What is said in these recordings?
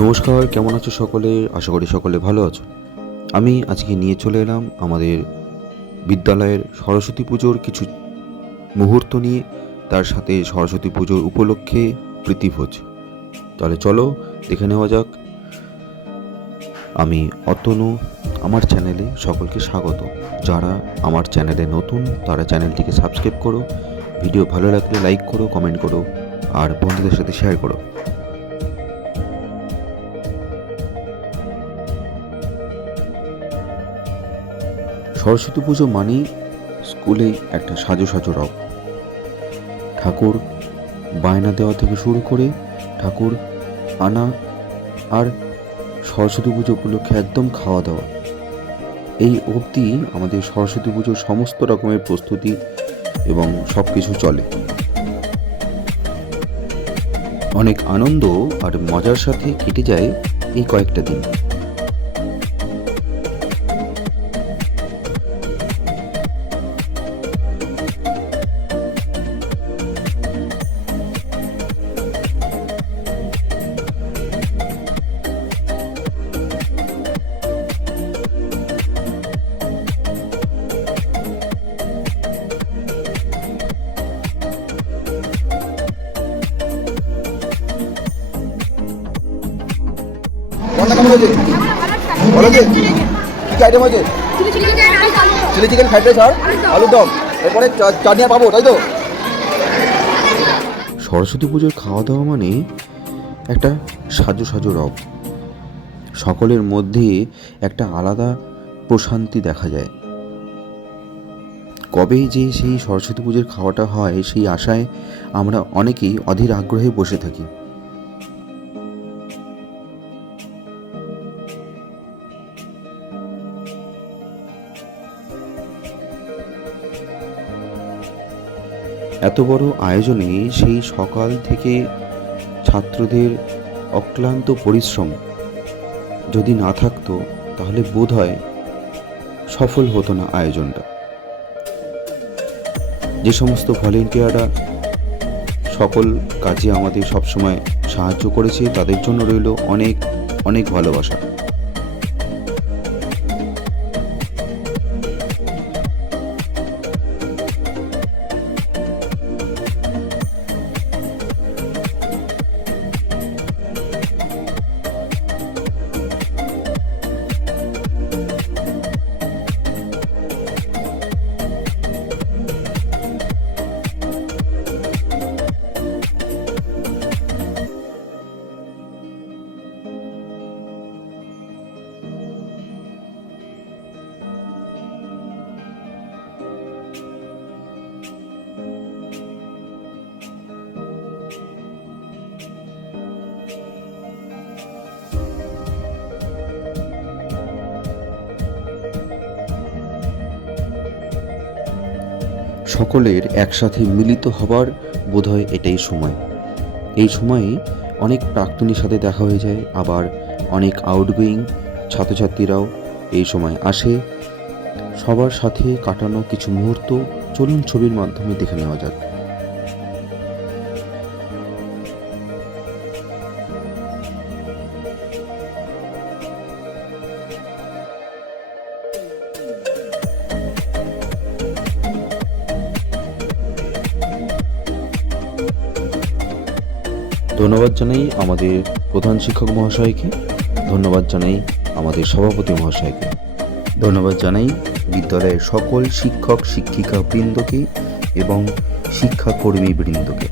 নমস্কার, কেমন আছো সকলে? আশা করি সকলে ভালো আছো। আমি আজকে নিয়ে চলে এলাম আমাদের বিদ্যালয়ের সরস্বতী পুজোর কিছু মুহূর্ত নিয়ে, তার সাথে সরস্বতী পুজোর উপলক্ষে প্রীতিভোজ তাহলে চলো, দেখে নেওয়া যাক। আমি অতনু, আমার চ্যানেলে সকলকে স্বাগত। যারা আমার চ্যানেলে নতুন, তারা চ্যানেলটিকে সাবস্ক্রাইব করো। ভিডিও ভালো লাগলে লাইক করো, কমেন্ট করো, আর বন্ধুদের সাথে শেয়ার করো। সরস্বতী পুজো মানেই স্কুলে একটা সাজো সাজো রব। ঠাকুর বায়না দেওয়া থেকে শুরু করে ঠাকুর আনা আর সরস্বতী পুজো উপলক্ষে একদম খাওয়া দাওয়া। এই অবধি আমাদের সরস্বতী পুজোর সমস্ত রকমের প্রস্তুতি এবং সব কিছু চলে। অনেক আনন্দ আর মজার সাথে কেটে যায় এই কয়েকটা দিন। কি আইটেম হয়েছে? চিলি চিকেন ফ্রাইড রাইস আর আলুর দম। এরপরে চা- চাটনি আর পাবো তাই তো? সরস্বতী পুজোর খাওয়া দাওয়া মানে একটা সাজো সাজো রব। সকলের মধ্যে একটা আলাদা প্রশান্তি দেখা যায়। কবে যে সেই সরস্বতী পুজোর খাওয়াটা হয় সেই আশায় আমরা অনেকেই অধীর আগ্রহে বসে থাকি। এত বড় আয়োজনে সেই সকাল থেকে ছাত্রদের অক্লান্ত পরিশ্রম যদি না থাকতো, তাহলে বোধ হয় সফল হতো না আয়োজনটা। যে সমস্ত ভলেন্টিয়াররা সকল কাজে আমাদের সবসময় সাহায্য করেছে, তাদের জন্য রইল অনেক অনেক ভালোবাসা। সকলের একসাথে মিলিত হবার বোধহয় এটাই সময়। এই সময়ে অনেক প্রাক্তনীর সাথে দেখা হয়ে যায়, আবার অনেক আউটগোয়িং ছাত্রছাত্রীরাও এই সময় আসে। সবার সাথে কাটানো কিছু মুহূর্ত চলুন ছবির মাধ্যমে দেখে নেওয়া যাক। ধন্যবাদ জানাই আমাদের প্রধান শিক্ষক মহাশয়কে। ধন্যবাদ জানাই আমাদের সভাপতি মহাশয়কে। ধন্যবাদ জানাই বিদ্যালয়ের সকল শিক্ষক শিক্ষিকা বৃন্দকে এবং শিক্ষাকর্মী বৃন্দকে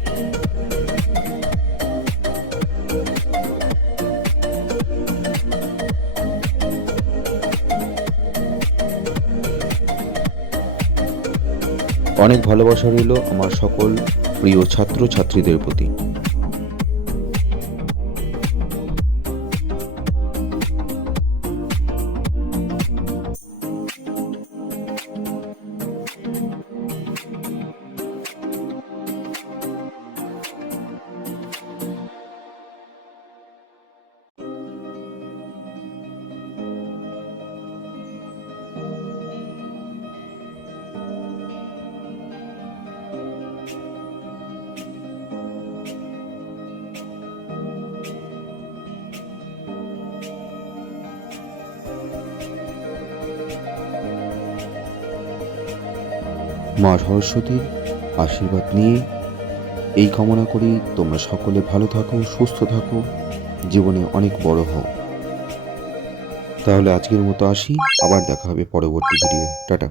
অনেক ভালোবাসা রইল আমার সকল প্রিয় ছাত্র ছাত্রীদের প্রতি। মা সরস্বতীর আশীর্বাদ নিয়ে এই কামনা করি তোমরা সকলে ভালো থাকো, সুস্থ থাকো, জীবনে অনেক বড় হও। তাহলে আজকের মতো আসি, আবার দেখা হবে পরবর্তী ভিডিও টাটা।